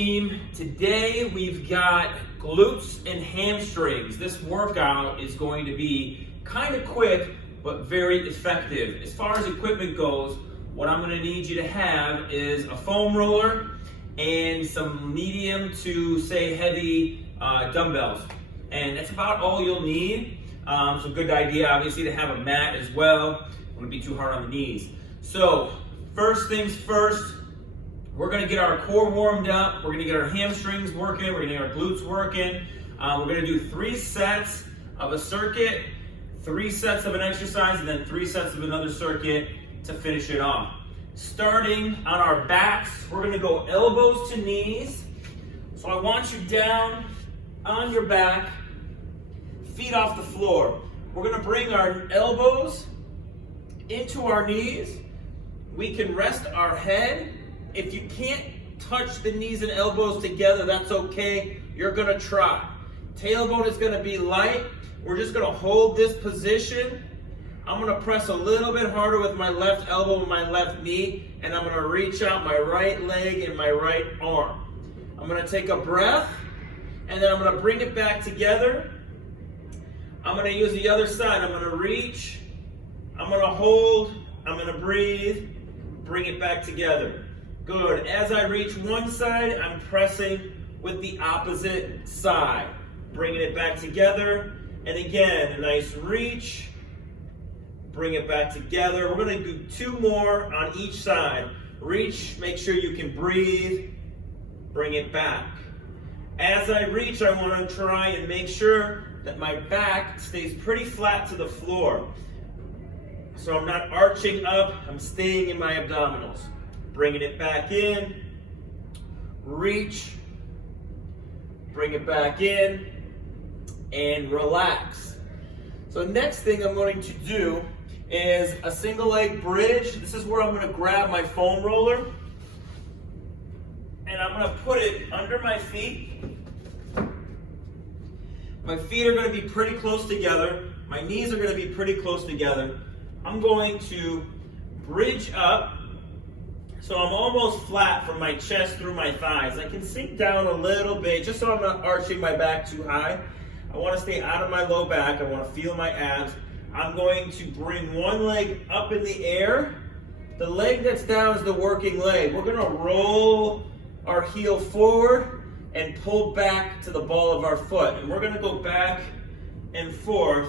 team. Today we've got glutes and hamstrings. This workout is going to be kind of quick, but very effective. As far as equipment goes, what I'm going to need you to have is a foam roller and some medium to say heavy dumbbells. And that's about all you'll need. It's a good idea, obviously, to have a mat as well. Wouldn't be too hard on the knees. So, first things first, we're going to get our core warmed up. We're going to get our hamstrings working. We're going to get our glutes working. We're going to do 3 sets of a circuit, 3 sets of an exercise, and then 3 sets of another circuit to finish it off. Starting on our backs, we're going to go elbows to knees. So I want you down on your back, feet off the floor. We're going to bring our elbows into our knees. We can rest our head. If you can't touch the knees and elbows together, that's okay. You're going to try. Tailbone is going to be light. We're just going to hold this position. I'm going to press a little bit harder with my left elbow and my left knee, and I'm going to reach out my right leg and my right arm. I'm going to take a breath, and then I'm going to bring it back together. I'm going to use the other side. I'm going to reach, I'm going to hold, I'm going to breathe, bring it back together. Good. As I reach one side, I'm pressing with the opposite side. Bringing it back together. And again, a nice reach. Bring it back together. We're going to do 2 more on each side. Reach, make sure you can breathe. Bring it back. As I reach, I want to try and make sure that my back stays pretty flat to the floor. So I'm not arching up, I'm staying in my abdominals. Bringing it back in, reach, bring it back in, and relax. So next thing I'm going to do is a single leg bridge. This is where I'm going to grab my foam roller, and I'm going to put it under my feet. My feet are going to be pretty close together. My knees are going to be pretty close together. I'm going to bridge up. So I'm almost flat from my chest through my thighs. I can sink down a little bit just so I'm not arching my back too high. I want to stay out of my low back. I want to feel my abs. I'm going to bring one leg up in the air. The leg that's down is the working leg. We're going to roll our heel forward and pull back to the ball of our foot. And we're going to go back and forth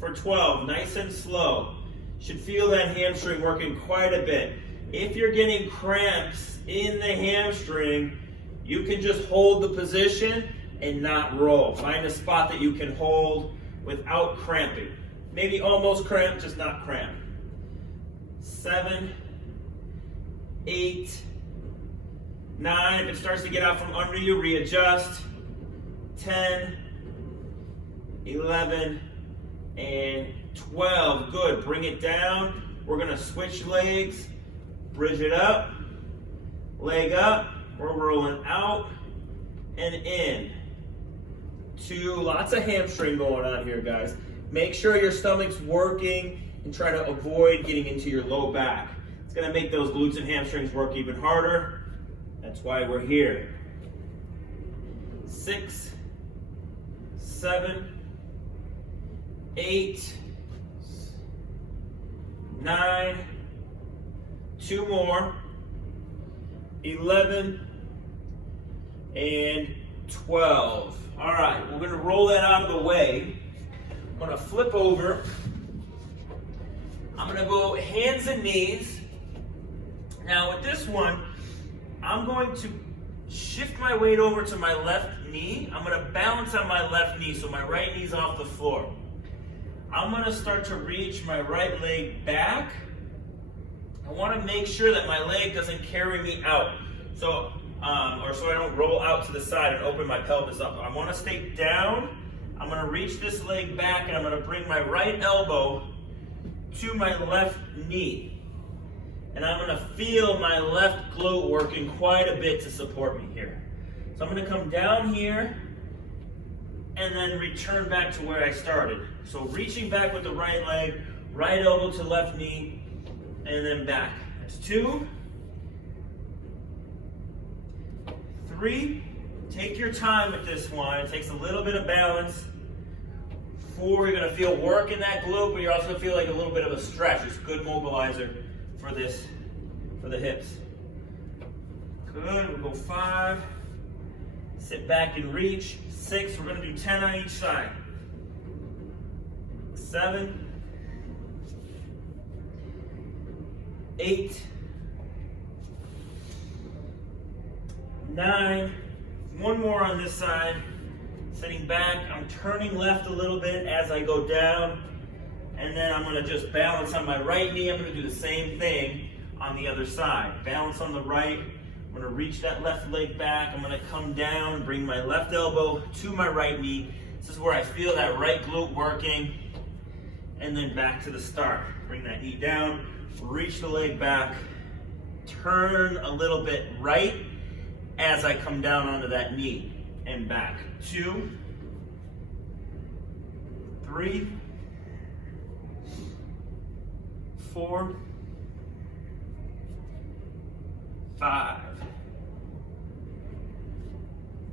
for 12, nice and slow. Should feel that hamstring working quite a bit. If you're getting cramps in the hamstring, you can just hold the position and not roll. Find a spot that you can hold without cramping. Maybe almost cramp, just not cramp. 7, 8, 9. If it starts to get out from under you, readjust. 10, 11, and 12. Good. Bring it down. We're going to switch legs. Bridge it up, leg up, we're rolling out and in. 2, lots of hamstring going on here, guys. Make sure your stomach's working and try to avoid getting into your low back. It's gonna make those glutes and hamstrings work even harder. That's why we're here. 6, 7, 8, 9, 2 more, 11, and 12. All right, we're going to roll that out of the way. I'm going to flip over. I'm going to go hands and knees. Now with this one, I'm going to shift my weight over to my left knee. I'm going to balance on my left knee, so my right knee's off the floor. I'm going to start to reach my right leg back. I want to make sure that my leg doesn't carry me out, so I don't roll out to the side and open my pelvis up. I want to stay down. I'm going to reach this leg back, and I'm going to bring my right elbow to my left knee. And I'm going to feel my left glute working quite a bit to support me here. So I'm going to come down here and then return back to where I started. So reaching back with the right leg, right elbow to left knee, and then back. That's 2, 3, take your time with this one. It takes a little bit of balance. 4, you're gonna feel work in that glute, but you also feel like a little bit of a stretch. It's a good mobilizer for this, for the hips. Good, we'll go 5. Sit back and reach. 6, we're gonna do 10 on each side. 7, 8, 9, one more on this side. Sitting back, I'm turning left a little bit as I go down, and then I'm gonna just balance on my right knee. I'm gonna do the same thing on the other side. Balance on the right, I'm gonna reach that left leg back, I'm gonna come down, bring my left elbow to my right knee. This is where I feel that right glute working, and then back to the start. Bring that knee down, reach the leg back, turn a little bit right as I come down onto that knee and back. 2, 3, 4, 5,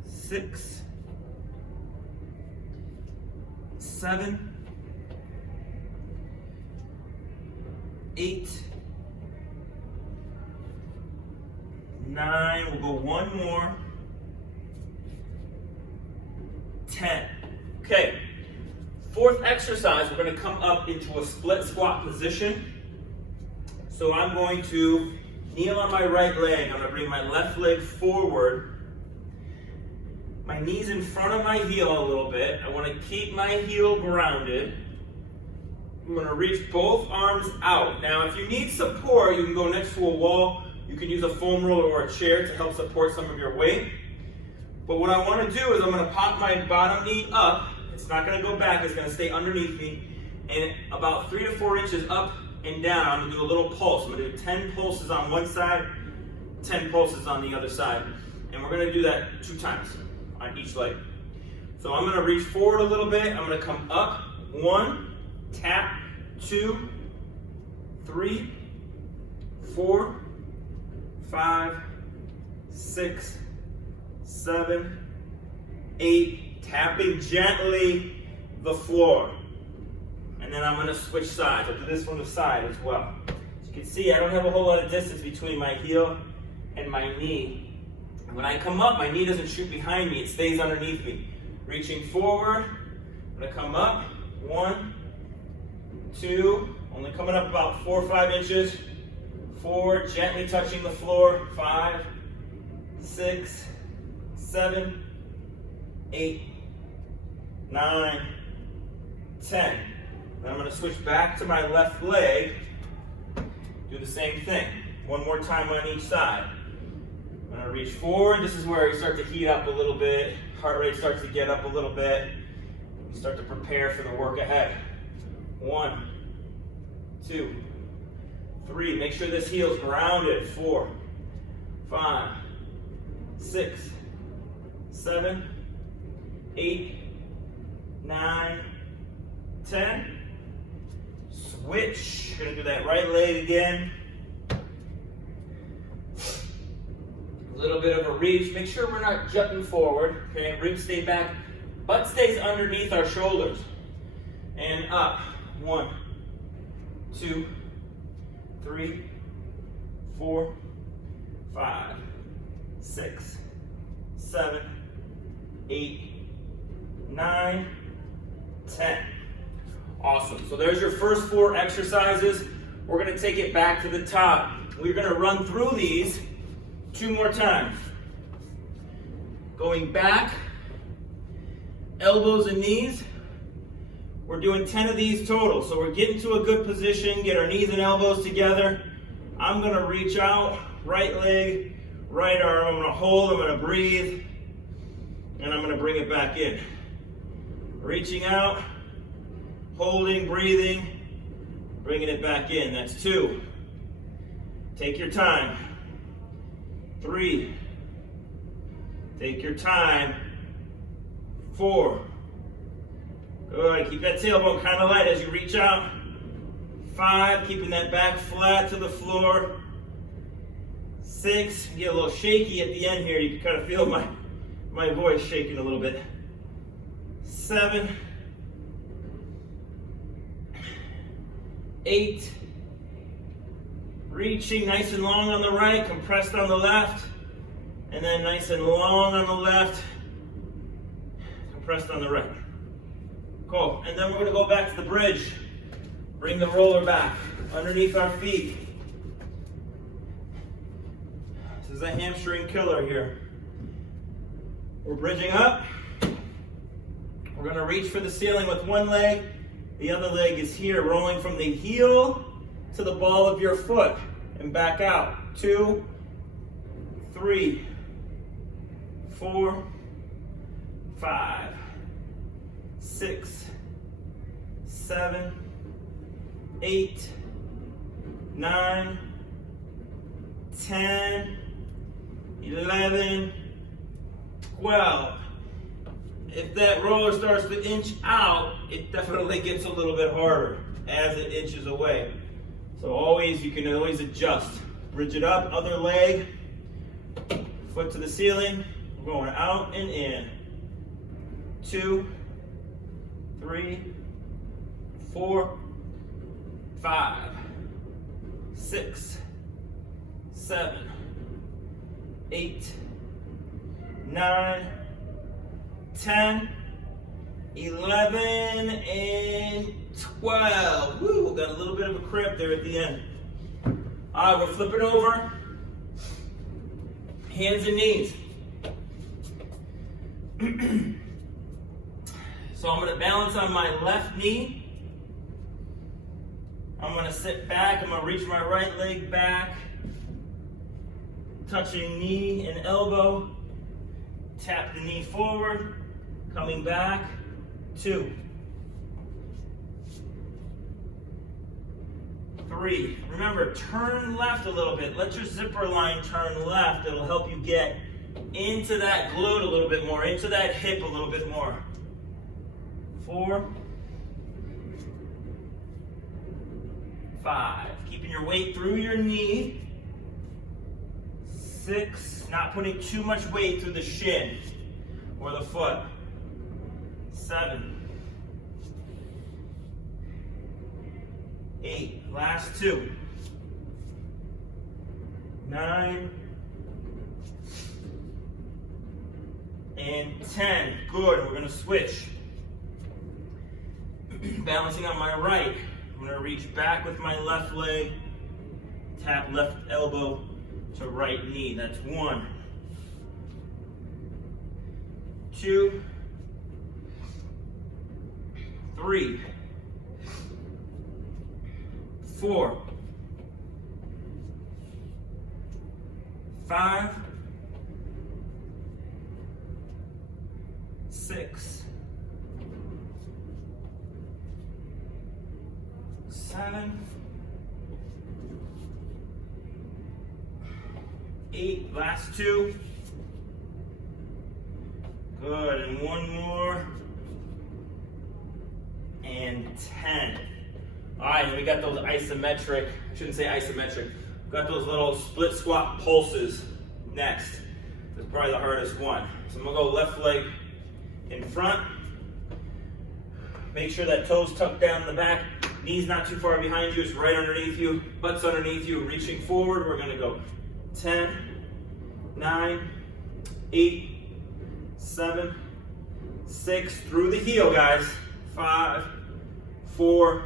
6, 7, 8, 9, we'll go one more. 10. Okay, 4th exercise, we're going to come up into a split squat position. So I'm going to kneel on my right leg. I'm going to bring my left leg forward. My knee's in front of my heel a little bit. I want to keep my heel grounded. I'm going to reach both arms out. Now, if you need support, you can go next to a wall. You can use a foam roller or a chair to help support some of your weight. But what I want to do is I'm going to pop my bottom knee up. It's not going to go back. It's going to stay underneath me. And about 3 to 4 inches up and down, I'm going to do a little pulse. I'm going to do 10 pulses on one side, 10 pulses on the other side. And we're going to do that 2 times on each leg. So I'm going to reach forward a little bit. I'm going to come up. 1, tap, 2, 3, 4, 5, 6, 7, 8, tapping gently the floor. And then I'm going to switch sides. I'll do this from the side as well. As you can see, I don't have a whole lot of distance between my heel and my knee. And when I come up, my knee doesn't shoot behind me. It stays underneath me. Reaching forward, I'm going to come up. 1, 2, only coming up about 4 or 5 inches. 4, gently touching the floor. 5, 6, 7, 8, 9, 10. Then I'm going to switch back to my left leg. Do the same thing. One more time on each side. I'm going to reach forward. This is where you start to heat up a little bit. Heart rate starts to get up a little bit. You start to prepare for the work ahead. 1, 2, 3. Make sure this heel's grounded. 4, 5, 6, 7, 8, 9, 10. Switch. Gonna do that right leg again. A little bit of a reach. Make sure we're not jumping forward. Okay, ribs stay back. Butt stays underneath our shoulders. And up. 1, 2, 3, 4, 5, 6, 7, 8, 9, 10. Awesome. So there's your first 4 exercises. We're going to take it back to the top. We're going to run through these 2 more times. Going back, elbows and knees. We're doing 10 of these total. So we're getting to a good position, get our knees and elbows together. I'm going to reach out, right leg, right arm. I'm going to hold, I'm going to breathe, and I'm going to bring it back in. Reaching out, holding, breathing, bringing it back in. That's 2. Take your time. 3. Take your time. 4. Good. Keep that tailbone kind of light as you reach out. 5. Keeping that back flat to the floor. 6, get a little shaky at the end here. You can kind of feel my voice shaking a little bit. 7, 8, reaching nice and long on the right, compressed on the left, and then nice and long on the left, compressed on the right. Cool, and then we're gonna go back to the bridge. Bring the roller back underneath our feet. This is a hamstring killer here. We're bridging up. We're gonna reach for the ceiling with one leg. The other leg is here, rolling from the heel to the ball of your foot and back out. 2, 3, 4, 5, 6, 7, 8, 9, 10, 11, 12. If that roller starts to inch out, it definitely gets a little bit harder as it inches away. So you can always adjust. Bridge it up, other leg, foot to the ceiling. We're going out and in. 2, 3, 4, 5, 6, 7, 8, 9, 10, 11, and 12. Woo, got a little bit of a cramp there at the end. All right, we're flipping over. Hands and knees. So I'm gonna balance on my left knee. I'm gonna sit back, I'm gonna reach my right leg back, touching knee and elbow. Tap the knee forward, coming back, 2, 3. Remember, turn left a little bit. Let your zipper line turn left. It'll help you get into that glute a little bit more, into that hip a little bit more. 4, 5. Keeping your weight through your knee. 6, not putting too much weight through the shin or the foot. 7, 8, last 2. 9, and 10. Good, we're gonna switch. Balancing on my right, I'm gonna reach back with my left leg, tap left elbow to right knee. That's 1, 2, 3, 4, 5, 6, 7, 8, last 2. Good, and 1 more. And 10. All right, and we got those isometric, I shouldn't say isometric, we got those little split squat pulses next. That's probably the hardest one. So I'm gonna go left leg in front. Make sure that toes tucked down in the back. Knees not too far behind you, it's right underneath you. Butt's underneath you, reaching forward. We're gonna go 10, 9, 8, 7, 6, through the heel, guys. 5, 4,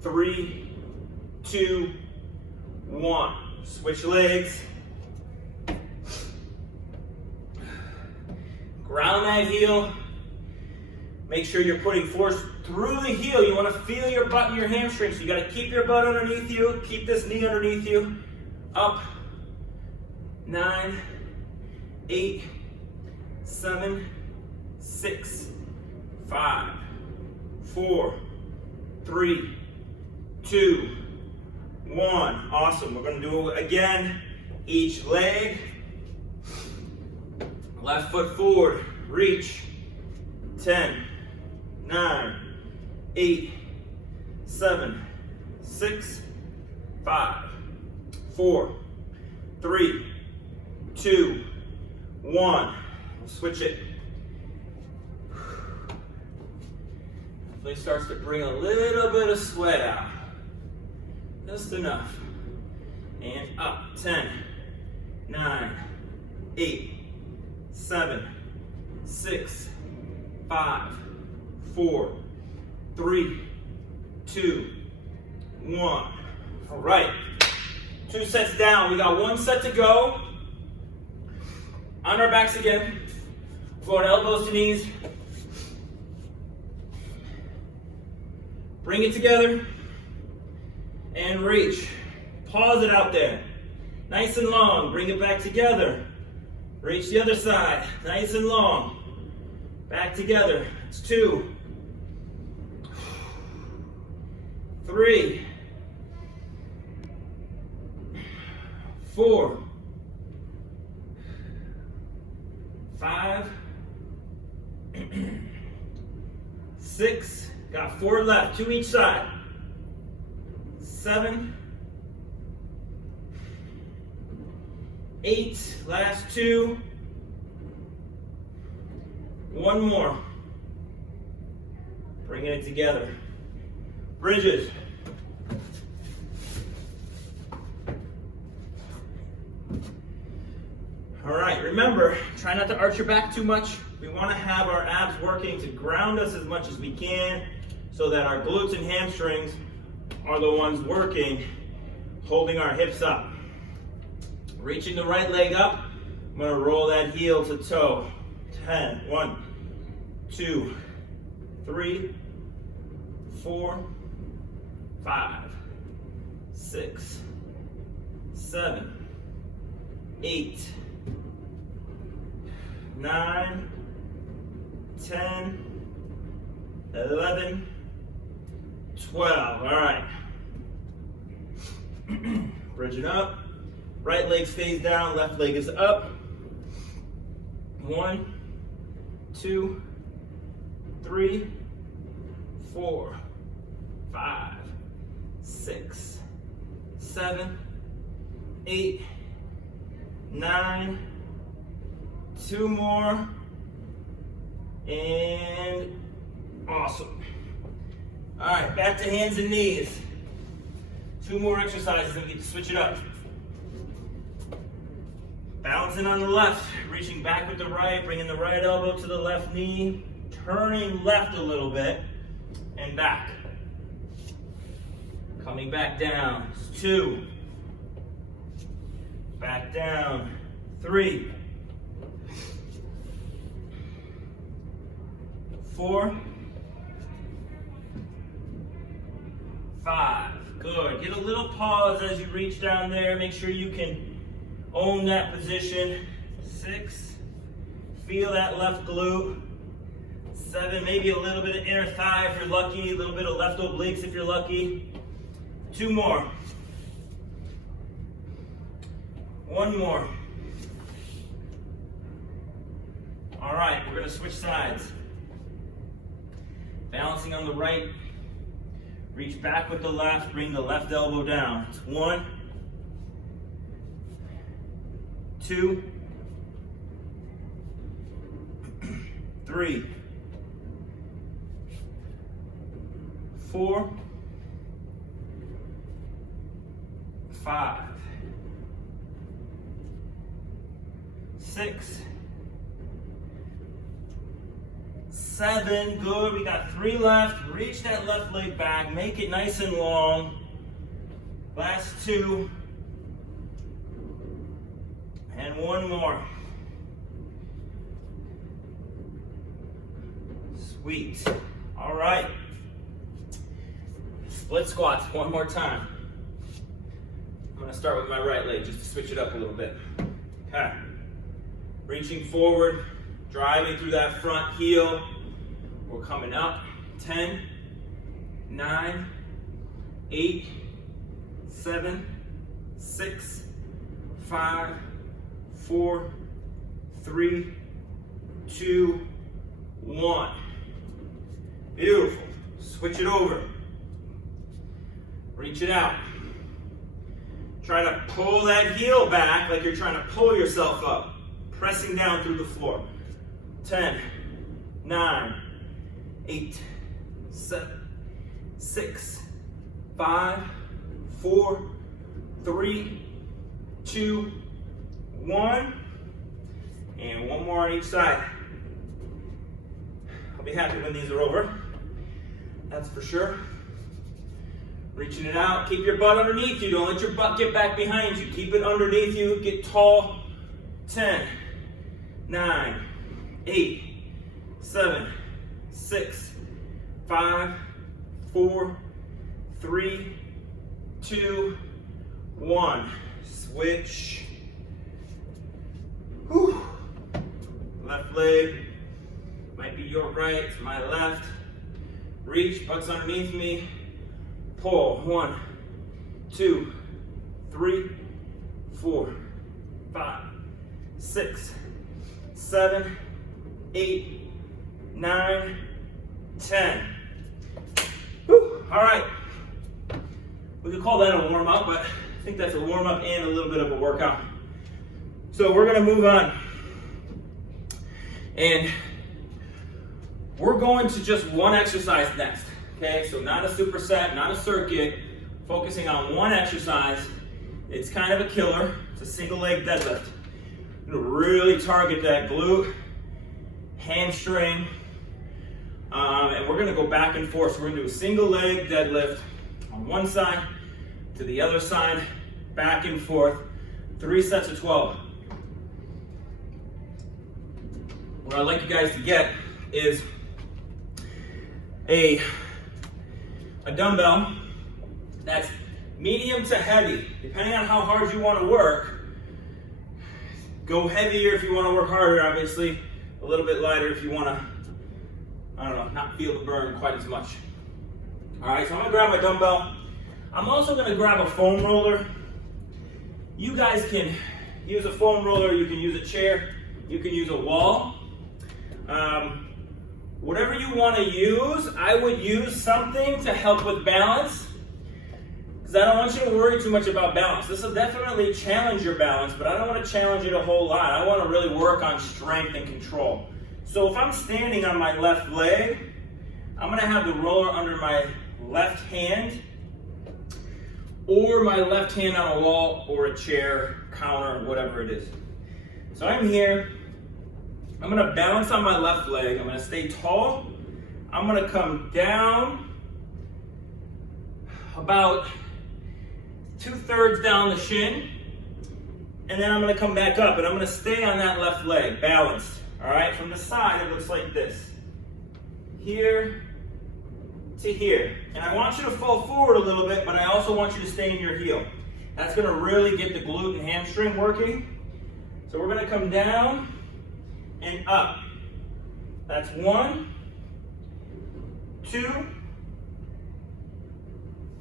3, 2, 1. Switch legs. Ground that heel. Make sure you're putting force through the heel. You want to feel your butt and your hamstrings. So you got to keep your butt underneath you. Keep this knee underneath you. Up. 9, 8, 7, 6, 5, 4, 3, 2, 1. Awesome. We're going to do it again. Each leg. Left foot forward. Reach. 10, 9, 8, 7, 6, 5, 4, 3, 2, 1. We'll switch it. Definitely starts to bring a little bit of sweat out. Just enough. And up. 10, 9, 8, 7, 6, 5, 4, 3, 2, 1. All right. 2 sets down. We got 1 set to go. On our backs again. Going elbows to knees. Bring it together. And reach. Pause it out there. Nice and long. Bring it back together. Reach the other side. Nice and long. Back together. It's 2, 3, 4, 5, 6. Got 4 left. 2 each side. 7, 8. Last 2. 1 more. Bringing it together. Bridges. All right, remember, try not to arch your back too much. We want to have our abs working to ground us as much as we can so that our glutes and hamstrings are the ones working, holding our hips up. Reaching the right leg up, I'm going to roll that heel to toe. 10, 1, 2, 3, 4, 5, 6, 7, 8, 9, 10, 11, 12. All right. Bridging up. Right leg stays down, left leg is up. 1, 2, 3, 4, 5, 6, 7, 8, 9, 2 more, and awesome. All right, back to hands and knees. 2 more exercises and we get to switch it up. Balancing on the left, reaching back with the right, bringing the right elbow to the left knee, turning left a little bit, and back. Coming back down, 2. Back down, 3. 4. 5. Good. Get a little pause as you reach down there. Make sure you can own that position. 6. Feel that left glute. 7. Maybe a little bit of inner thigh if you're lucky. A little bit of left obliques if you're lucky. 2 more. 1 more. All right, we're going to switch sides. Balancing on the right. Reach back with the left. Bring the left elbow down. It's 1, 2, 3, 4, 5, 6, 7. Good. We got 3 left. Reach that left leg back. Make it nice and long. Last 2. And 1 more. Sweet. All right. Split squats 1 more time. I'm going to start with my right leg just to switch it up a little bit. Okay. Reaching forward, driving through that front heel. We're coming up. 10, 9, 8, 7, 6, 5, 4, 3, 2, 1. Beautiful. Switch it over. Reach it out. Try to pull that heel back like you're trying to pull yourself up, pressing down through the floor. 10, 9, 8, 7, 6, 5, 4, 3, 2, 1. And one more on each side. I'll be happy when these are over. That's for sure. Reaching it out. Keep your butt underneath you. Don't let your butt get back behind you. Keep it underneath you. Get tall. 10, 9, 8, 7, 6, 5, 4, 3, 2, 1. Switch. Whew. Left leg. Might be your right, my left. Reach, butt's underneath me. Pull. 1, 2, 3, 4, 5, 6, 7, 8, 9, 10. Whew. All right. We could call that a warm-up, but I think that's a warm-up and a little bit of a workout. So we're going to move on. And we're going to just one exercise next. Okay, so not a superset, not a circuit, focusing on one exercise. It's kind of a killer. It's a single leg deadlift. I'm going to really target that glute, hamstring, and we're going to go back and forth. So we're going to do a single leg deadlift on one side to the other side, back and forth, 3 sets of 12. What I'd like you guys to get is a dumbbell that's medium to heavy, depending on how hard you want to work. Go heavier if you want to work harder, obviously. A little bit lighter if you want to, I don't know, not feel the burn quite as much. All right, so I'm going to grab my dumbbell. I'm also going to grab a foam roller. You guys can use a foam roller, you can use a chair, you can use a wall. Whatever you want to use, I would use something to help with balance, because I don't want you to worry too much about balance. This will definitely challenge your balance, but I don't want to challenge it a whole lot. I want to really work on strength and control. So if I'm standing on my left leg, I'm going to have the roller under my left hand, or my left hand on a wall or a chair, counter, whatever it is. So I'm here. I'm going to balance on my left leg. I'm going to stay tall. I'm going to come down about 2/3 down the shin. And then I'm going to come back up. And I'm going to stay on that left leg, balanced. All right? From the side, it looks like this. Here to here. And I want you to fall forward a little bit, but I also want you to stay in your heel. That's going to really get the glute and hamstring working. So we're going to come down and up. That's 1, 2,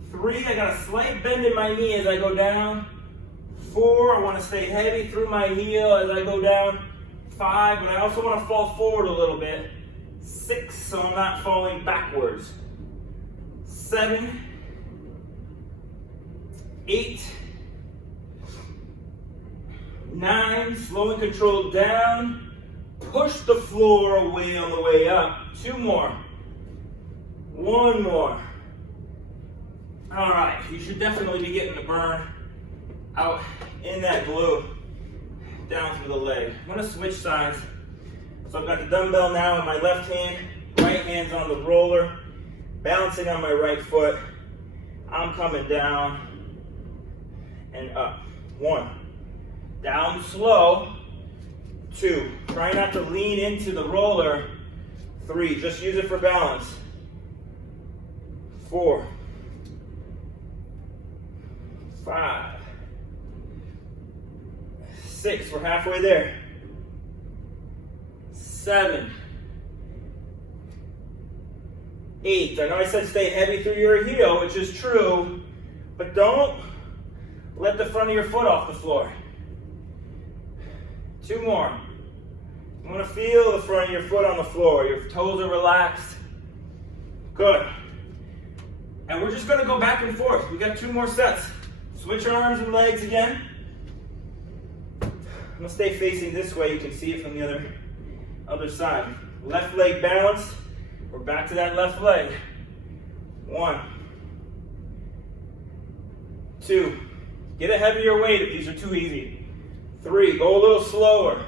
3. I got a slight bend in my knee as I go down. 4, I want to stay heavy through my heel as I go down. 5, but I also want to fall forward a little bit. 6, so I'm not falling backwards. 7, 8, 9, slow and controlled down. Push the floor away on the way up. 2 more. 1 more. All right, you should definitely be getting the burn out in that glute, down through the leg. I'm gonna switch sides. So I've got the dumbbell now in my left hand, right hand's on the roller, balancing on my right foot. I'm coming down and up. 1. Down slow. 2. Try not to lean into the roller. 3. Just use it for balance. 4. 5. 6. We're halfway there. 7. 8. I know I said stay heavy through your heel, which is true, but don't let the front of your foot off the floor. 2 more. You want to feel the front of your foot on the floor. Your toes are relaxed. Good. And we're just going to go back and forth. We got 2 more sets. So Switch arms and legs again. I'm gonna stay facing this way. You can see it from the other side. Left leg balanced. We're back to that left leg. 1, 2. Get a heavier weight if these are too easy. 3. Go a little slower.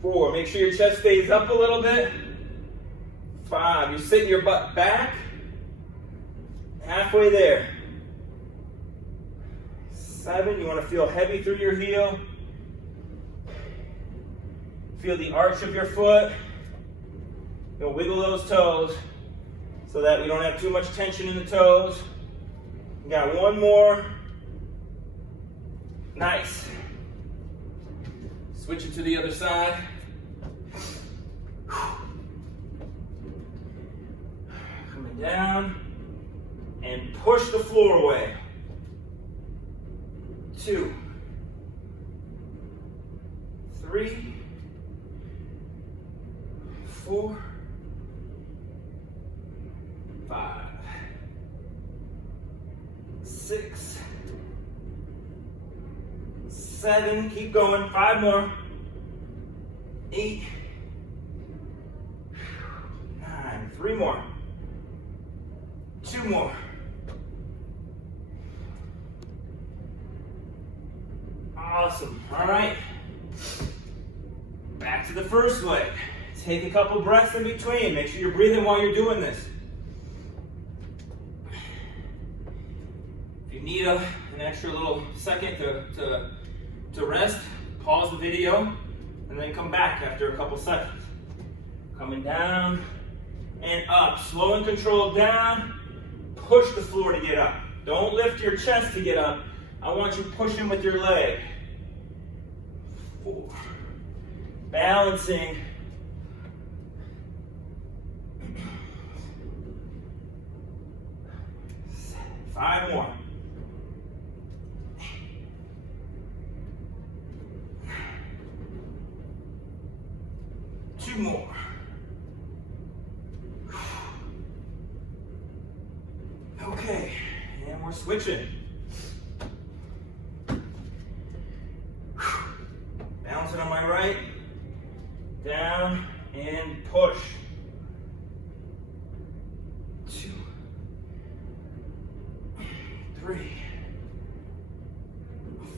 4. Make sure your chest stays up a little bit. 5. You're sitting your butt back. Halfway there. 7. You want to feel heavy through your heel. Feel the arch of your foot. You'll wiggle those toes so that we don't have too much tension in the toes. You got one more. Nice. Switch it to the other side. Coming down and push the floor away. 2, 3, 4, 5, 6, 7. Keep going. 5 more. 8, 9. 3 more. 2 more. Awesome. All right. Back to the first leg. Take a couple breaths in between. Make sure you're breathing while you're doing this. If you need an extra little second to rest, pause the video and then come back after a couple seconds. Coming down and up. Slow and controlled down. Push the floor to get up. Don't lift your chest to get up. I want you pushing with your leg. 4. Balancing. 5 more. 2 more. Okay, and we're switching. Balance it on my right. Down and push. 2, 3,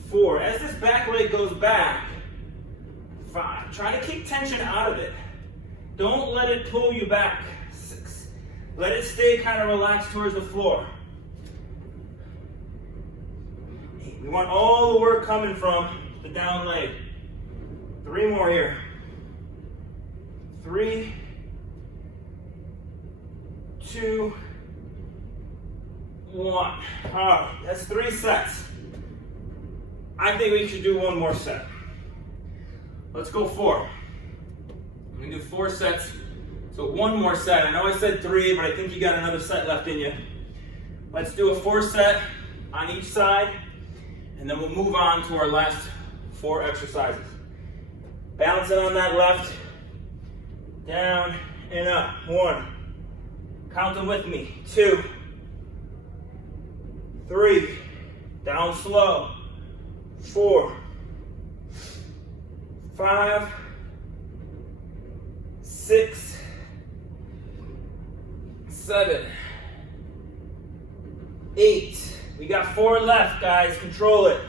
4. As this back leg goes back, 5. Try to keep tension out of it. Don't let it pull you back. 6. Let it stay kind of relaxed towards the floor. 8. We want all the work coming from the down leg. 3 more here. 3, 2, 1. All right, that's 3 sets. I think we should do 1 more set. Let's go 4. I'm gonna do 4 sets. So 1 more set. I know I said 3, but I think you got another set left in you. Let's do a 4 set on each side, and then we'll move on to our last 4 exercises. Balance it on that left. Down and up. 1. Count them with me. 2, 3. Down slow. 4, 5, 6, 7, 8. We got 4 left, guys. Control it.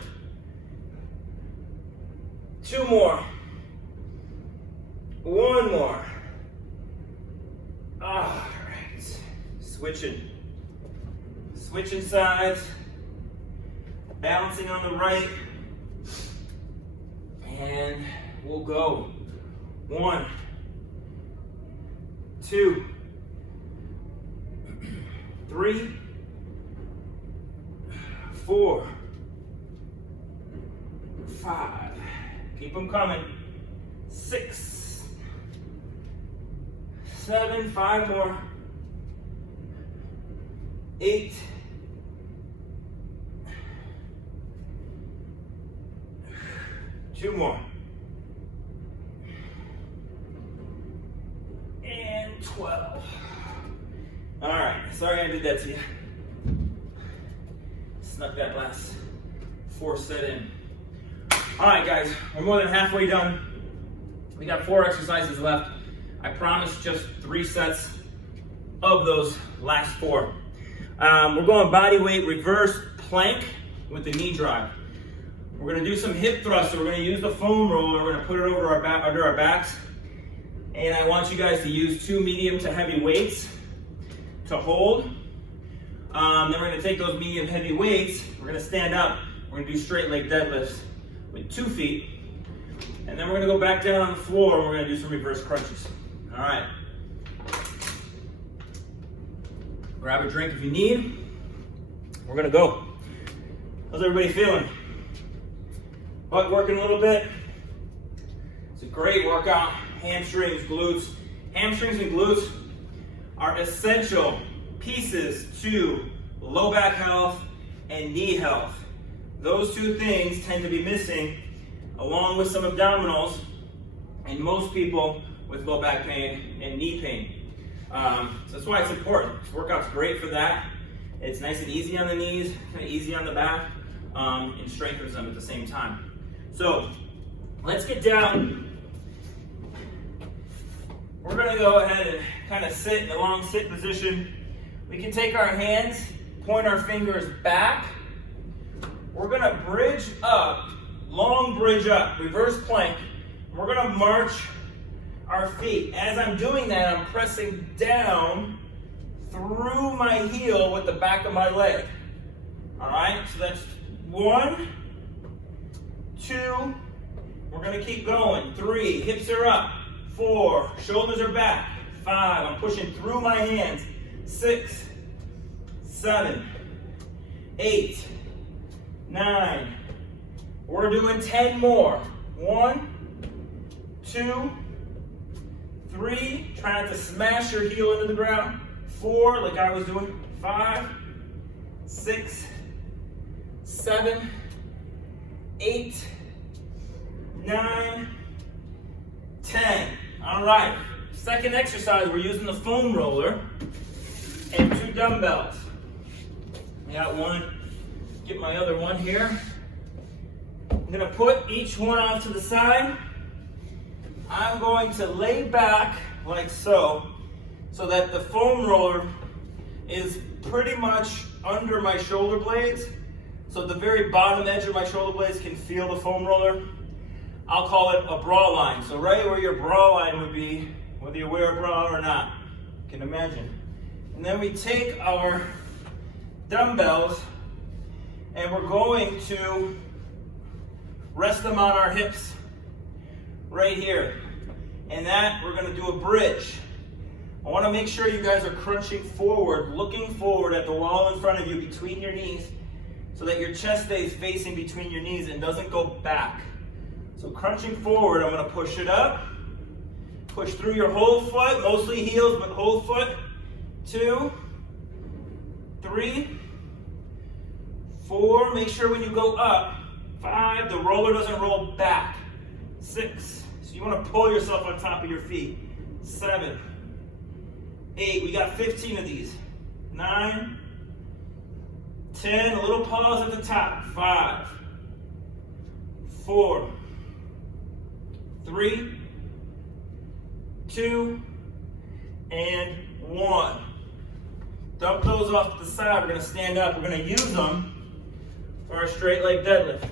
2 more. 1 more. All right. Switching sides. Balancing on the right. And we'll go. 1, 2, 3, 4, 5. Keep them coming. 6, 7. 5 more. 8. 2 more. And 12. All right, sorry I did that to you. snuck that last 4 set in. All right, guys, we're more than halfway done. We got 4 exercises left. I promised just 3 sets of those last 4. We're going body weight reverse plank with the knee drive. We're gonna do some hip thrusts. So we're gonna use the foam roller. We're gonna put it over our under our backs. And I want you guys to use 2 medium to heavy weights to hold. Then we're gonna take those medium heavy weights. We're gonna stand up. We're gonna do straight leg deadlifts with 2 feet. And then we're gonna go back down on the floor and we're gonna do some reverse crunches. All right. Grab a drink if you need. We're gonna go. How's everybody feeling? Butt working a little bit. It's a great workout. Hamstrings, glutes. Hamstrings and glutes are essential pieces to low back health and knee health. Those 2 things tend to be missing along with some abdominals in most people with low back pain and knee pain. So that's why it's important. This workout's great for that. It's nice and easy on the knees, kind of easy on the back, and strengthens them at the same time. So let's get down. We're gonna go ahead and kind of sit in a long sit position. We can take our hands, point our fingers back. We're gonna bridge up, long bridge up, reverse plank. We're gonna march our feet. As I'm doing that, I'm pressing down through my heel with the back of my leg. All right, so that's 1, 2, we're gonna keep going. 3, hips are up. 4, shoulders are back. 5, I'm pushing through my hands. 6, 7, 8, 9. We're doing 10 more. 1, 2, 3. Try not to smash your heel into the ground. 4, like I was doing. 5, 6, 7, 8, 9, 10. All right. Second exercise, we're using the foam roller and 2 dumbbells. I got one. Get my other one here. I'm gonna put each one off to the side. I'm going to lay back like so that the foam roller is pretty much under my shoulder blades. So the very bottom edge of my shoulder blades can feel the foam roller. I'll call it a bra line. So right where your bra line would be, whether you wear a bra or not, you can imagine. And then we take our dumbbells and we're going to rest them on our hips right here. And that, we're gonna do a bridge. I wanna make sure you guys are crunching forward, looking forward at the wall in front of you between your knees so that your chest stays facing between your knees and doesn't go back. So crunching forward, I'm gonna push it up. Push through your whole foot, mostly heels, but whole foot. 2, 3, 4, make sure when you go up. 5, the roller doesn't roll back. 6, so you wanna pull yourself on top of your feet. 7, 8, we got 15 of these. 9, 10, a little pause at the top. 5, 4, 3, 2, and 1. Dump those off to the side. We're gonna stand up. We're gonna use them for our straight leg deadlift.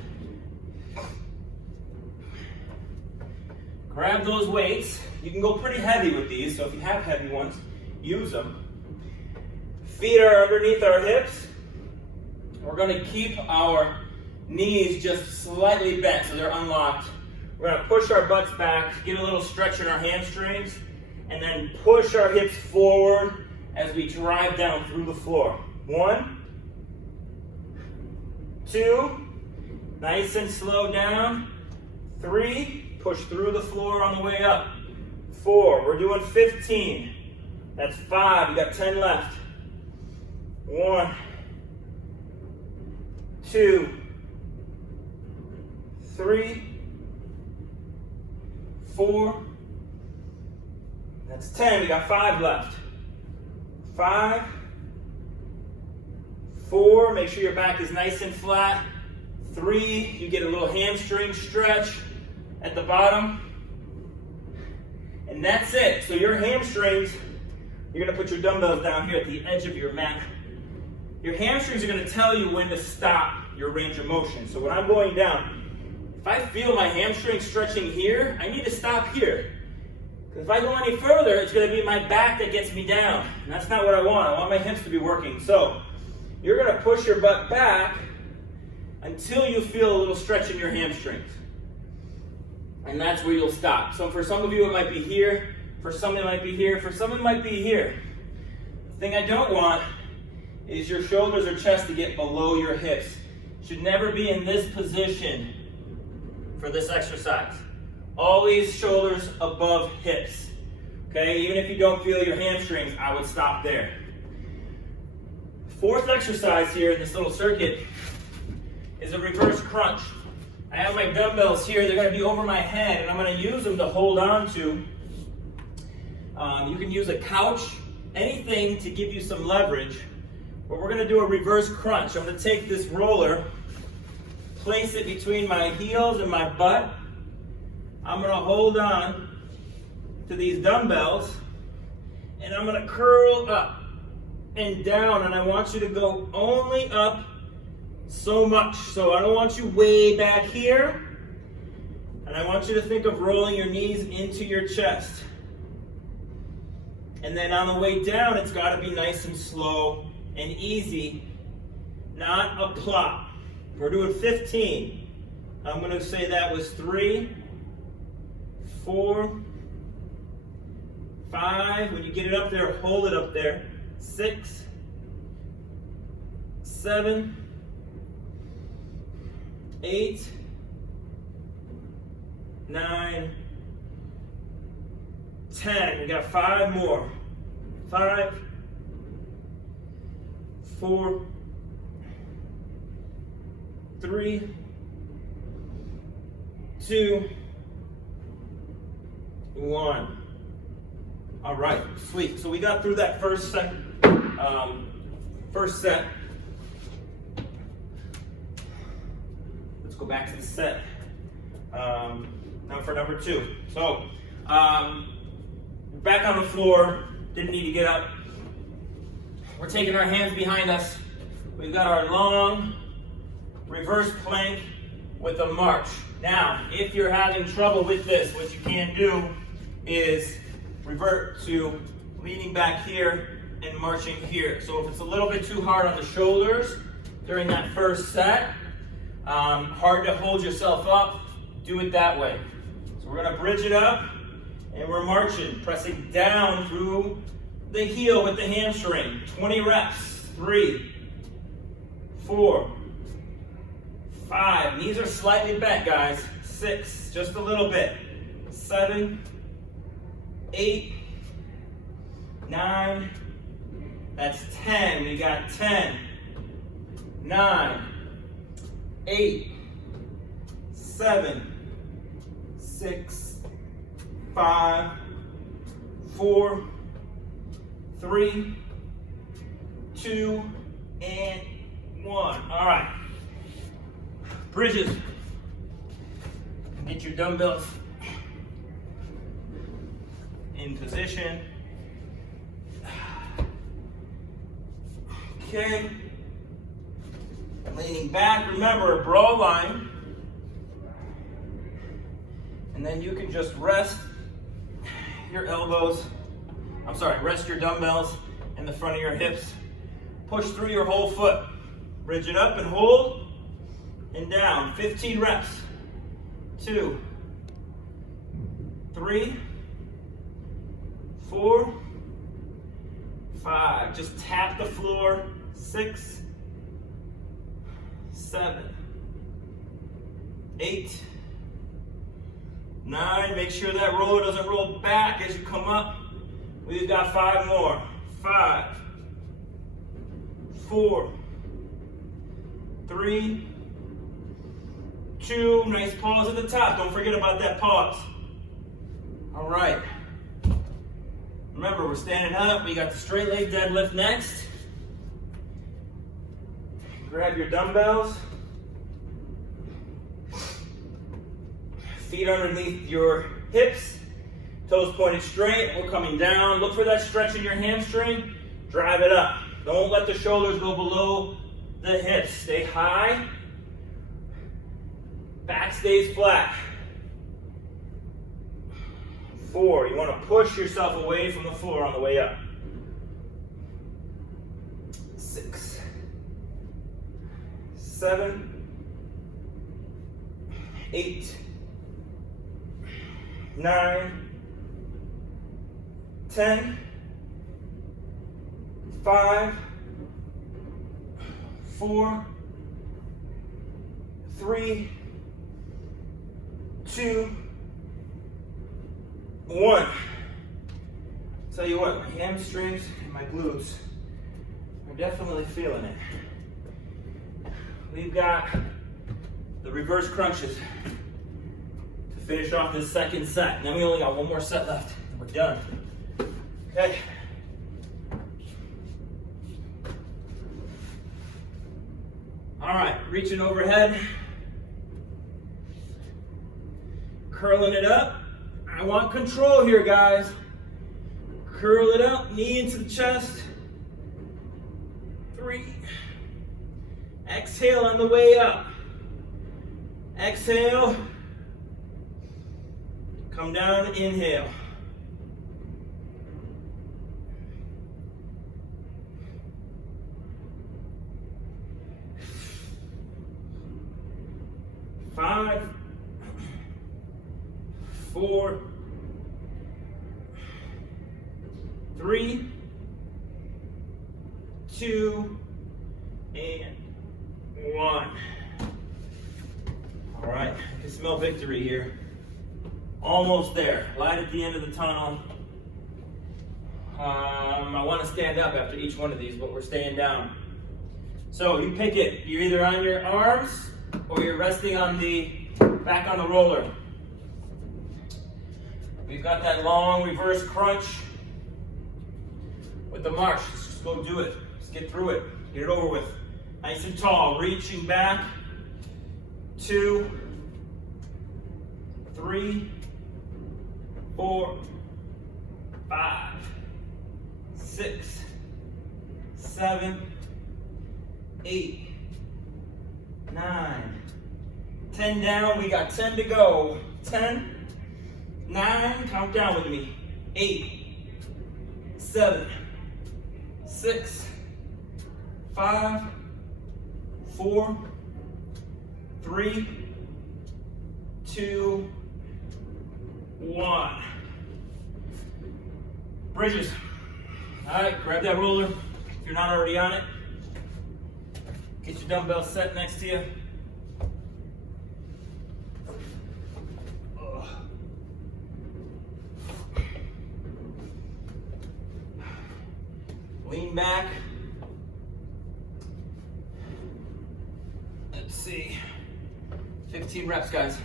Grab those weights. You can go pretty heavy with these, so if you have heavy ones, use them. Feet are underneath our hips. We're gonna keep our knees just slightly bent so they're unlocked. We're gonna push our butts back, get a little stretch in our hamstrings, and then push our hips forward as we drive down through the floor. 1, 2, nice and slow down. 3, push through the floor on the way up. 4, we're doing 15. That's 5, we got 10 left. 1, 2, 3, 4, that's 10, we got 5 left. 5, 4, make sure your back is nice and flat. 3, you get a little hamstring stretch at the bottom. And that's it. So your hamstrings, you're gonna put your dumbbells down here at the edge of your mat. Your hamstrings are gonna tell you when to stop your range of motion. So when I'm going down, if I feel my hamstring stretching here, I need to stop here. Because if I go any further, it's gonna be my back that gets me down. And that's not what I want. I want my hips to be working. So you're gonna push your butt back until you feel a little stretch in your hamstrings. And that's where you'll stop. So for some of you, it might be here. For some, it might be here. For some, it might be here. The thing I don't want is your shoulders or chest to get below your hips. Should never be in this position for this exercise. Always shoulders above hips. Okay, even if you don't feel your hamstrings, I would stop there. Fourth exercise here in this little circuit is a reverse crunch. I have my dumbbells here, they're gonna be over my head, and I'm gonna use them to hold on to. You can use a couch, anything to give you some leverage, but we're gonna do a reverse crunch. I'm gonna take this roller, place it between my heels and my butt. I'm gonna hold on to these dumbbells, and I'm gonna curl up and down, and I want you to go only up so much. So I don't want you way back here, and I want you to think of rolling your knees into your chest. And then on the way down, it's gotta be nice and slow and easy, not a plop. We're doing 15. I'm gonna say that was 3, 4, 5. When you get it up there, hold it up there. 6, 7, 8, 9, 10. We got 5 more. 5, 4, 3, 2, 1. All right, sweet. So we got through that first set. Let's go back to the set. Now for number 2. So back on the floor. Didn't need to get up. We're taking our hands behind us. We've got our long reverse plank with a march. Now, if you're having trouble with this, what you can do is revert to leaning back here and marching here. So if it's a little bit too hard on the shoulders during that first set, hard to hold yourself up, do it that way. So we're gonna bridge it up and we're marching, pressing down through the heel with the hamstring. 20 reps, 3, 4, 5. Knees are slightly bent, guys. 6, just a little bit. 7, 8, 9, that's 10. We got 10, 9, 8, 7, 6, 5, 4, 3, 2, and 1. All right. Bridges. Get your dumbbells in position. Okay. Leaning back. Remember, a broad line. And then you can just rest your elbows. Rest your dumbbells in the front of your hips. Push through your whole foot. Bridge it up and hold and down. 15 reps. 2, 3, 4, 5. Just tap the floor. 6, 7, 8, 9. Make sure that roller doesn't roll back as you come up. We've got 5 more. 5, 4, 3, 2. Nice pause at the top. Don't forget about that pause. All right. Remember, we're standing up. We got the straight leg deadlift next. grab your dumbbells. Feet underneath your hips. Toes pointed straight. We're coming down. Look for that stretch in your hamstring. Drive it up. Don't let the shoulders go below the hips. Stay high. Back stays flat. 4. You want to push yourself away from the floor on the way up. 6. 7. 8. 9. 10. 5. 4. 3. 2. 1. Tell you what, my hamstrings and my glutes are definitely feeling it. We've got the reverse crunches to finish off this second set. And then we only got one more set left and we're done. Okay. All right, reaching overhead. Curling it up. I want control here, guys. Curl it up, knee into the chest. 3. Exhale on the way up. Exhale. Come down, inhale. Five. 4. 3. 2. And 1. All right, I can smell victory here. Almost there, light at the end of the tunnel. I want to stand up after each one of these, but we're staying down. So you pick it. You're either on your arms or you're resting on back on the roller. We've got that long reverse crunch with the march. Let's just go do it. Let's get through it. Get it over with. Nice and tall. Reaching back. 2, 3, 4, 5, 6, 7, 8, 9, 10 down. We got 10 to go. 10. 9, count down with me. 8, 7, 6, 5, 4, 3, 2, 1. Bridges. All right, grab that roller if you're not already on it. Get your dumbbell set next to you. Lean back. Let's see. 15 reps, guys.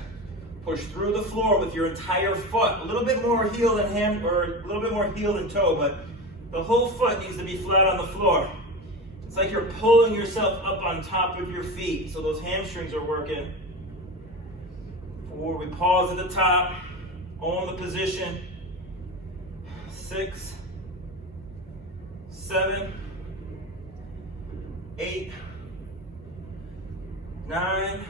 Push through the floor with your entire foot. A little bit more heel than a little bit more heel than toe, but the whole foot needs to be flat on the floor. It's like you're pulling yourself up on top of your feet, so those hamstrings are working. 4, we pause at the top, own the position. 6, 7, 8, 9,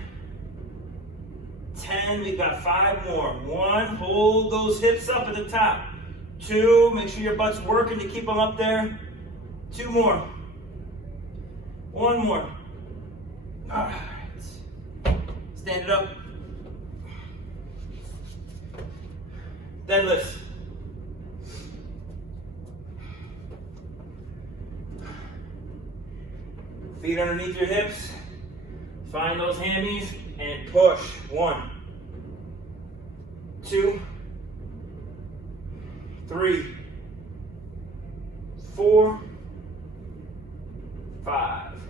10. We've got 5 more. 1, hold those hips up at the top. 2, make sure your butt's working to keep them up there. 2 more. 1 more. All right. Stand it up. Deadlifts. Feet underneath your hips. Find those hammies and push. 1, 2, 3, 4, 5,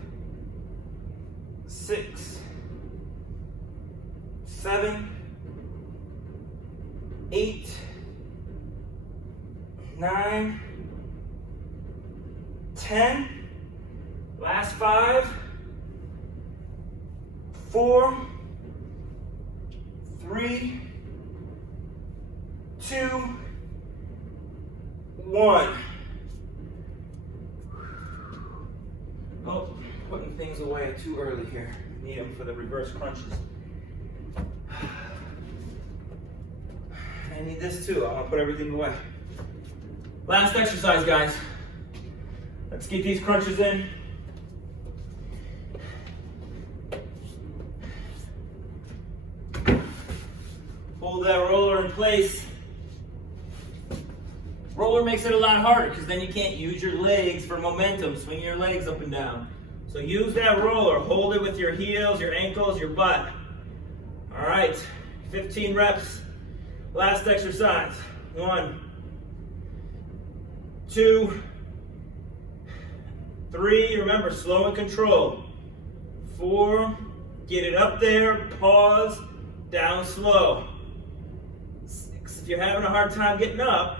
6, 7, 8, 9, 10. Last 5. 4, 3, 2, 1. Oh, putting things away too early here. Need them for the reverse crunches. I need this too. I want to put everything away. Last exercise, guys. Let's get these crunches in. Hold that roller in place. Roller makes it a lot harder because then you can't use your legs for momentum, swing your legs up and down. So use that roller, hold it with your heels, your ankles, your butt. All right, 15 reps. Last exercise. 1, 2, 3, remember, slow and control. 4, get it up there, pause, down slow. 6, if you're having a hard time getting up,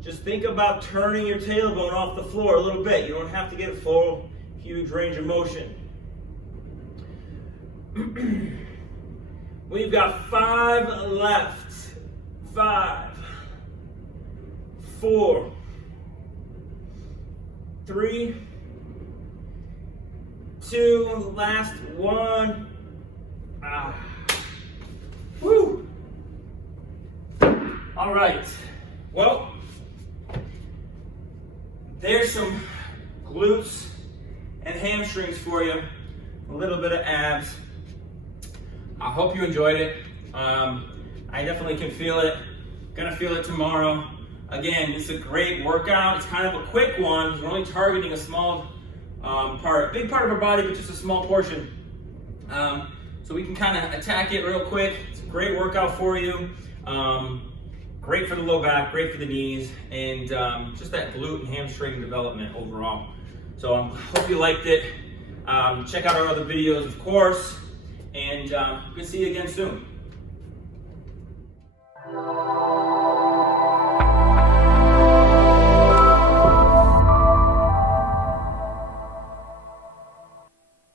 just think about turning your tailbone off the floor a little bit. You don't have to get a full, huge range of motion. We've got 5 left. 5, 4, 3, 2, last 1. Woo! All right. Well, there's some glutes and hamstrings for you. A little bit of abs. I hope you enjoyed it. I definitely can feel it. Gonna feel it tomorrow. Again, it's a great workout. It's kind of a quick one. We're only targeting a small big part of our body, but just a small portion. So we can kind of attack it real quick. It's a great workout for you. Great for the low back, great for the knees, and just that glute and hamstring development overall. So I hope you liked it. Check out our other videos, of course, and we'll see you again soon.